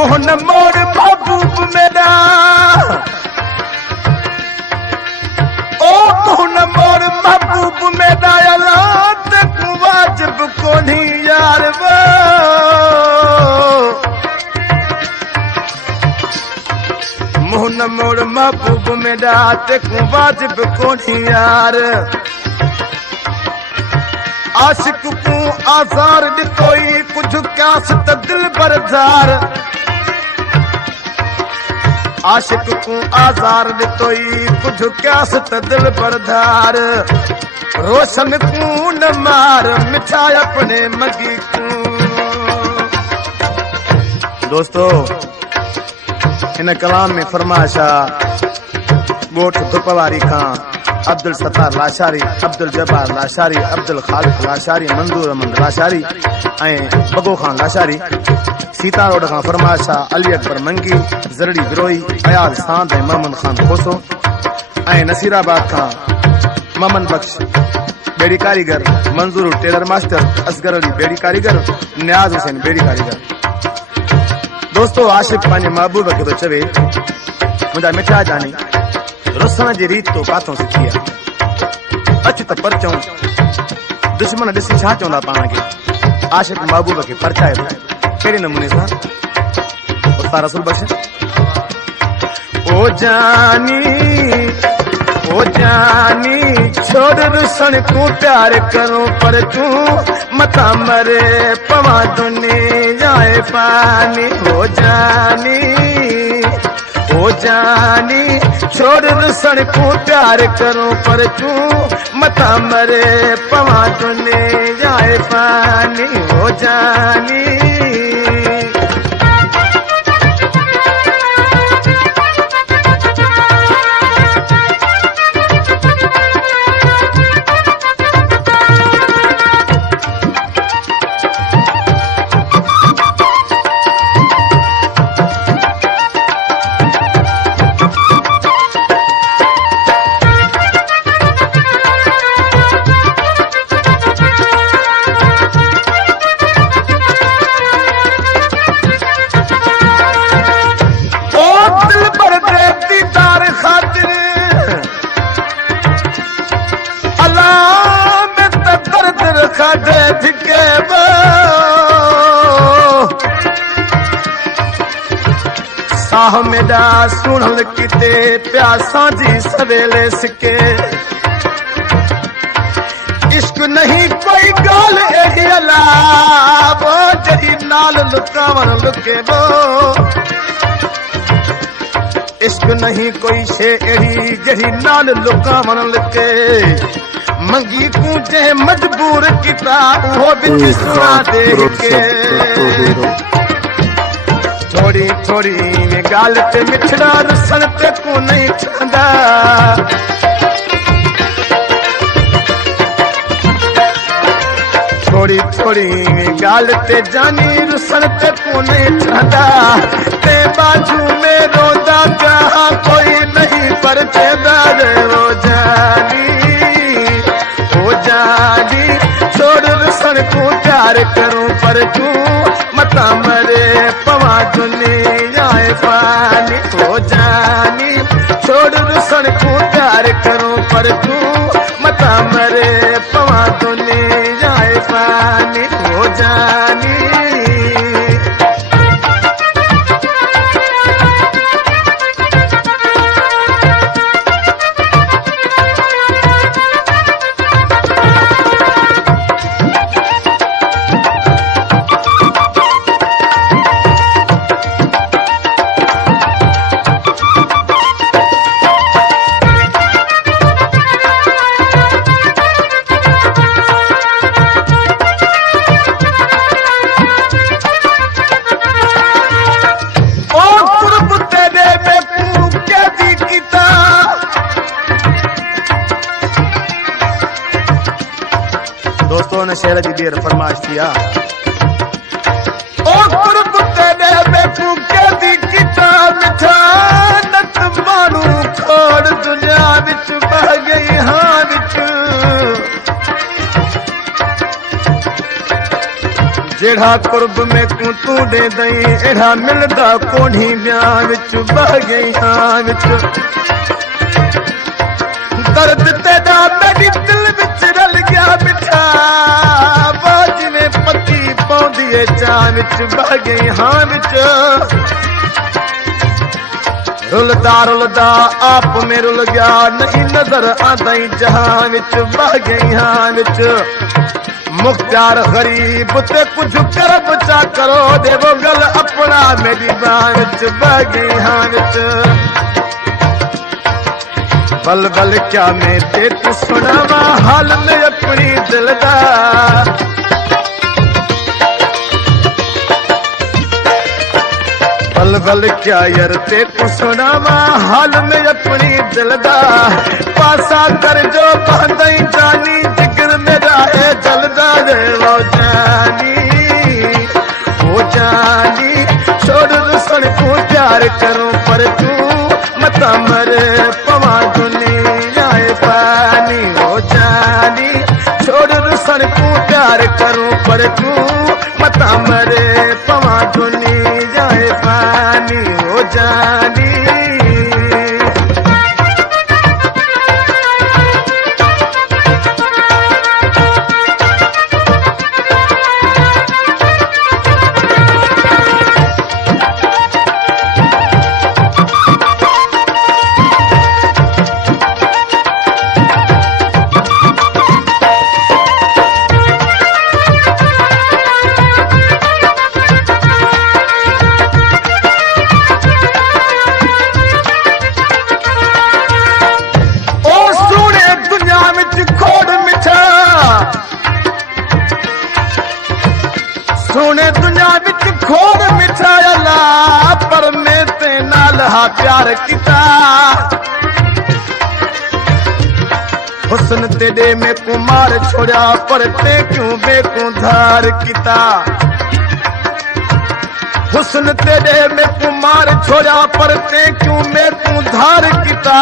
मोहन मोड़ महबूब मेरा ओ मोहन मोड़ महबूब मेरा अलात वाजिब कोनी यार वो मोहन मोड़ महबूब मेरा तेकू वाजिब कोनी यार आशिक को आज़ार दितोई कुछ क्यास त दिल बरदार आशिक को आज़ार दितोई कुछ क्यास त दिल बरदार रोशन को न मार मिठा अपने मगी को दोस्तों इन कलाम में फरमाशा गोठ दुपवारी खां अब्दुल सत्तार लाशारी अब्दुल जब्बार लाशारी अब्दुल खालिक लाशारी मंजूर अहमद लाशारी बगो खान लाशारी सीता रोड खां फरमाशा अली अकबर मंगी जरड़ी बिरोई अयाज सांद मोहम्मद खान खोसो नसीराबाद खां ममन बख्श बेड़ी कारीगर मंजूर टेलर मास्टर असगर अली बेड़ी कारीगर नियाज हुसैन बेड़ी कारीगर दोस्तों आशिक पांजे महबूब के तो चवे मुझा मिठा जानी रुसण जी रीत तो काथों सिखी है अच त परचूं दुश्मन ॾिसी छा चवंदा पाण खे आशिक महबूब खे परचाए कहिड़े नमूने सां उस्ताद रसूल बख्श ओ जानी छोड़ रुसण को प्यार करूं पर तू मता मरे पवा दुनिया पानी ओ जानी छोड़ रुसण को प्यार करूं पर तू मता मरे पवा दुनिया पानी हो जानी साह मेरा सुन किते प्यासा जी सवेले सिके इश्क नहीं कोई गाल एही अला वो जरी नाल लुकावन लुके वो इश्क नहीं कोई शे एही जरी नाल लुकावन लुके मंगी को जे मजबूर किता वो बिच सुना दे के थोड़ी थोड़ी गाल ते मिठड़ा रुसण ते को नहीं छंदा थोड़ी थोड़ी गाल ते जानी रुसण ते को नहीं छंदा ते बाजू में रोदा जहां कोई नहीं पर चेदार हो जानी छोड़ रुसण को प्यार करूं पर तू मता मरे पवा दुनिया पानी हो जानी छोड़ रुसण को प्यार करूं पर तू मता मरे पवा दुनिया पानी हो जानी दोस्तों ने शेर की देर फरमाइश किया ओ कुर्ब तेरे बेकू के दी किताब था नत मानू खोड़ दुनिया विच बह गई हां विच जेड़ा कुर्ब में तू दे दई एड़ा मिलदा कोढ़ी ब्याह विच बह गई हां विच दर्द तेरा मेरी दिल विच रल गया बिठा बाज में पत्ती पौंदी है चाह विच बह गई हां विच रुलदा आप में रुल गया नहीं नजर आंदा जहां विच बह गई हां विच मुख्तार गरीब ते कुछ कर बचा करो देवो गल अपना मेरी बाह विच बह गई हां विच बल बल क्या मैं ते तू सुनावा हाल में अपनी दिल दा बल बल क्या यार ते तू सुनावा हाल में अपनी दिल दा पासा कर जो बांधई जानी जिगर मेरा है जलदा रे वो जानी छोड़ रुसन को प्यार करूं पर तू मता मरे पवा दुनिया पानी हो जानी छोड़ रुसन को प्यार करूं पर तू मता मरे पवा दुनिया पानी हो जानी सोने दुनिया विच खोड़ मिठाया ला पर मैं ते नाल हा प्यार किता हुस्न तेरे में कुमार छोड़ा पर ते क्यों बेकू धार किता हुस्न तेरे में कुमार छोड़ा पर ते क्यों बेकू धार किता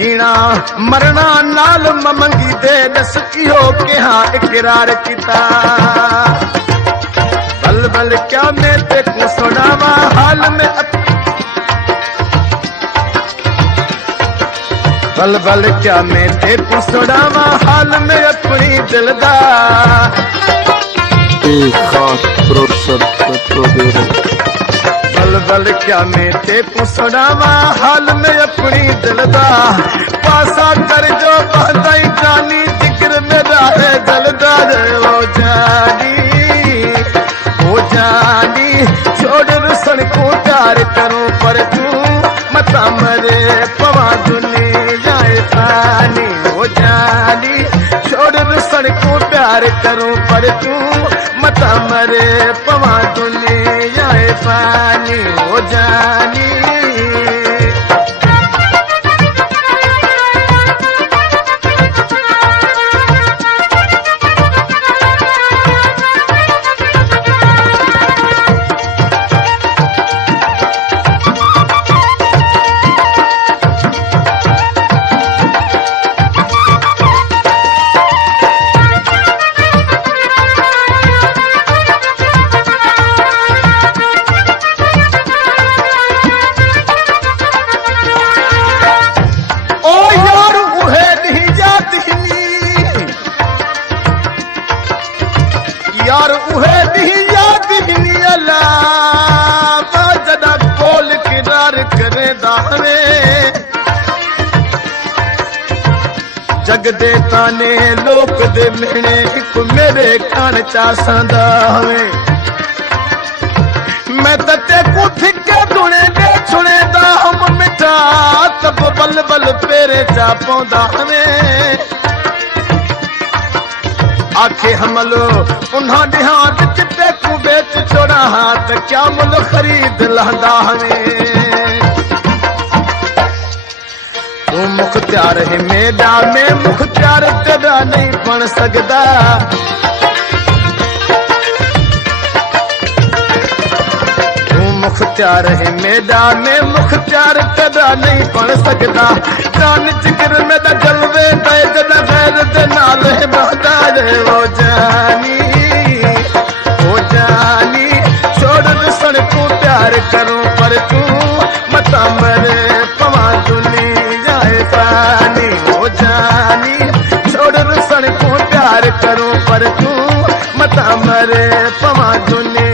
जीना मरना नाल मंगी दे दस इहो केहा इकरार किता बल बल क्या मैं ते को सुनावा हाल में बल बल क्या मैं ते को सुनावा हाल में अपनी दिल दा एक खास प्रोफेसर तो दे रहे बल बल क्या मैं ते को सुनावा हाल में अपनी दिल दा पासा कर जो बांधई जानी जिक्र मेरा है जलदा रे वो जानी छोड़ रुसन को प्यार करूं पर तू मता मरे पवा दुनिया पानी हो जानी छोड़ रुसन को प्यार करूं पर तू मता मरे पवा दुनिया पानी हो जानी यार उहे दी याद ही अला जदा बोल किरार करे दावे जग दे ताने लोक दे मिहने एक मेरे कान चासंदा हवे मैं तते को थिके दुने दे छुने दा हम मिठा तब बल बल पेरे चा पौंदा हवे आखे हमलो उन्हा देहात चिट्टे को बेच छोड़ा हाथ क्या मुल खरीद लहदा हमें तू मुख्तियार है मेरा में मुख्तियार तेरा नहीं बन सकता तू मुख्तियार है मेरा में मुख्तियार तेरा नहीं बन सकता जान जिक्र में जलवे ते जदा गैर दे नाल है बहदा रे वो जानी करूं पर तू मता मरे पवा दुने